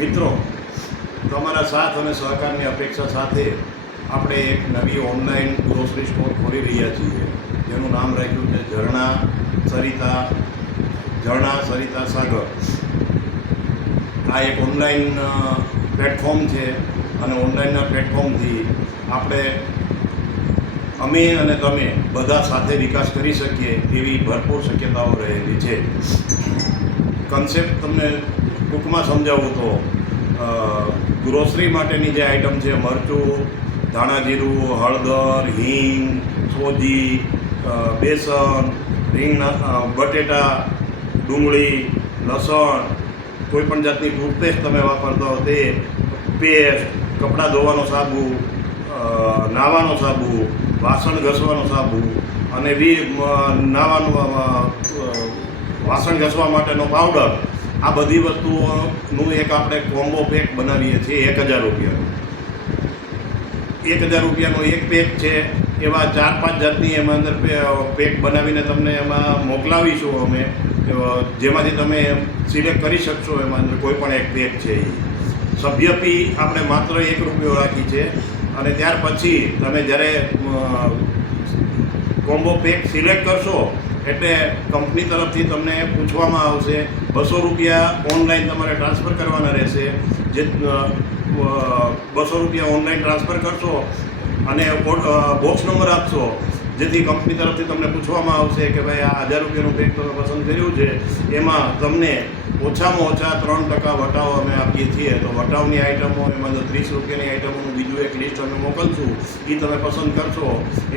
મિત્રો, તમારા સાથ અને સહકારની અપેક્ષા સાથે આપણે એક નવી ઓનલાઈન ગ્રોસરી સ્ટોર ખોલી રહ્યા છીએ, જેનું નામ રાખ્યું છે ઝરણા સરિતા સાગર. આ એક ઓનલાઈન પ્લેટફોર્મ છે અને ઓનલાઈનના પ્લેટફોર્મથી અમે અને તમે બધા સાથે વિકાસ કરી શકીએ એવી ભરપૂર શક્યતાઓ રહેલી છે. કન્સેપ્ટ તમને ટૂંકમાં સમજાવું તો ગ્રોસરી માટેની જે આઇટમ છે, મરચું, ધાણા જીરું, હળદર, હિંગ, સોજી, બેસન, બટેટા, ડુંગળી, લસણ, કોઈપણ જાતની ટૂથપેસ્ટ તમે વાપરતા હો તે, પેસ્ટ, કપડાં ધોવાનો સાબુ, નાહવાનો સાબુ, વાસણ ઘસવાનો સાબુ અને વાસણ ઘસવા માટેનો પાવડર, આ બધી વસ્તુઓનું એક આપણે કોમ્બો પેક બનાવીએ છીએ 1000 રૂપિયાનું. 1000 રૂપિયાનો એક પેક છે. એવા 4-5 જાતની એમાં અંદર પેક બનાવીને તમને એમાં મોકલાવીશું અમે, જેમાંથી તમે સિલેક્ટ કરી શકશો. એમાં અંદર કોઈ પણ એક પેક છે. સભ્ય ફી આપણે માત્ર 1 રૂપિયો રાખી છે. અને ત્યાર પછી તમે જ્યારે કોમ્બો પેક સિલેક્ટ કરશો એટલે કંપની તરફથી તમને પૂછવામાં આવશે, 200 રૂપિયા ઓનલાઈન તમારે ટ્રાન્સફર કરવાના રહેશે. જે 200 રૂપિયા ઓનલાઈન ટ્રાન્સફર કરશો અને બોક્સ નંબર આપશો, જેથી કંપની તરફથી તમને પૂછવામાં આવશે કે ભાઈ આ 1000 રૂપિયાનું પેક તમે પસંદ કર્યું છે, એમાં તમને ઓછામાં ઓછા 3% વટાવ અમે આપીએ છીએ. તો વટાવની આઇટમો, એમાં 30 રૂપિયાની આઇટમોનું બીજું એક લિસ્ટ અમે મોકલશું. એ તમે પસંદ કરશો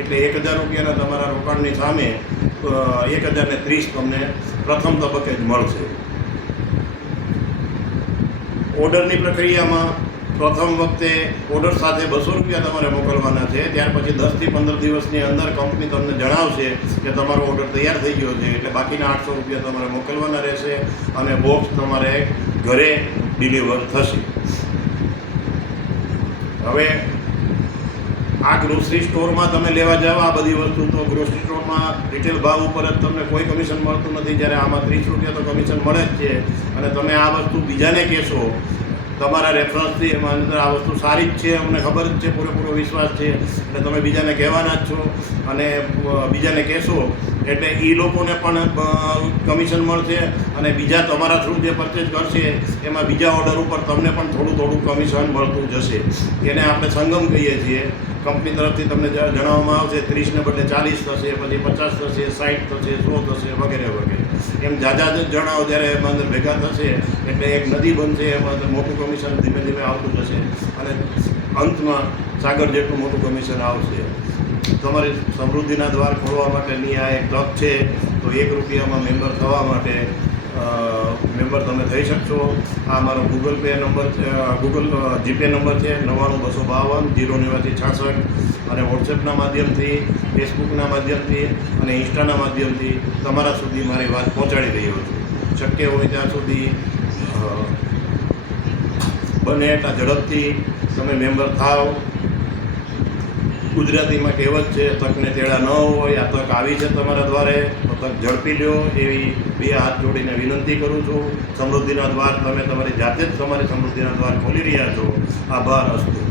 એટલે 1000 રૂપિયાના તમારા રોકાણની સામે 1030 તમને પ્રથમ તબક્કે જ મળશે. ઓર્ડરની પ્રક્રિયામાં પ્રથમ વખતે ઓર્ડર સાથે 200 રૂપિયા તમારે મોકલવાના છે. ત્યાર પછી 10 થી 15 દિવસની અંદર કંપની તમને જણાવશે કે તમારો ઓર્ડર તૈયાર થઈ ગયો છે, એટલે બાકીના 800 રૂપિયા તમારે મોકલવાના રહેશે અને બોક્સ તમારે ઘરે ડિલિવર થશે. હવે આ ગ્રોસરી સ્ટોરમાં તમે લેવા જાઓ આ બધી વસ્તુ, તો ગ્રોસરી સ્ટોરમાં રિટેલ ભાવ ઉપર જ તમને કોઈ કમિશન મળતું નથી, જ્યારે આમાં 30 રૂપિયા તો કમિશન મળે જ છે. અને તમે આ વસ્તુ બીજાને કહેશો તમારા રેફરન્સથી, એમાં અંદર આ વસ્તુ સારી જ છે, અમને ખબર જ છે, પૂરેપૂરો વિશ્વાસ છે, એટલે તમે બીજાને કહેવાના જ છો. અને બીજાને કહેશો એટલે એ લોકોને પણ કમિશન મળશે અને બીજા તમારા થ્રુ જે પરચેઝ કરશે એમાં બીજા ઓર્ડર ઉપર તમને પણ થોડું કમિશન મળતું જશે. એને આપણે સંગમ કહીએ છીએ. કંપની તરફથી તમને જણાવવામાં આવશે 30 ને બદલે 40 થશે, પછી 50 થશે, 60 થશે, 100 થશે, વગેરે વગેરે. એમ જાજા જણાવો જ્યારે એમાં અંદર ભેગા થશે એટલે એક નદી બનશે. એમાં અંદર મોટું કમિશન ધીમે ધીમે આવતું જશે અને અંતમાં સાગર જેટલું મોટું કમિશન આવશે. તમારી સમૃદ્ધિના દ્વાર ખોલવા માટેની આ એક તક છે. તો 1 રૂપિયામાં મેમ્બર થવા માટે મેમ્બર તમે થઈ શકશો. આ મારો ગૂગલ પે નંબર છે, જીપે નંબર છે 99-252-089-66 અને વોટ્સએપના માધ્યમથી, ફેસબુકના માધ્યમથી અને ઇન્સ્ટાના માધ્યમથી તમારા સુધી મારી વાત પહોંચાડી રહ્યો છું. શક્ય હોય ત્યાં સુધી બને એટલા ઝડપથી તમે મેમ્બર થાવ. ગુજરાતીમાં કહેવત છે, તકને તેડા ન હોય. આ તક આવી છે તમારા દ્વારે, તો તક ઝડપી લો એવી 2 હાથ જોડીને વિનંતી કરું છું. સમૃદ્ધિના દ્વાર તમે તમારી જાતે જ તમારી સમૃદ્ધિના દ્વાર ખોલી રહ્યા છો. આભાર. અસ્તુ.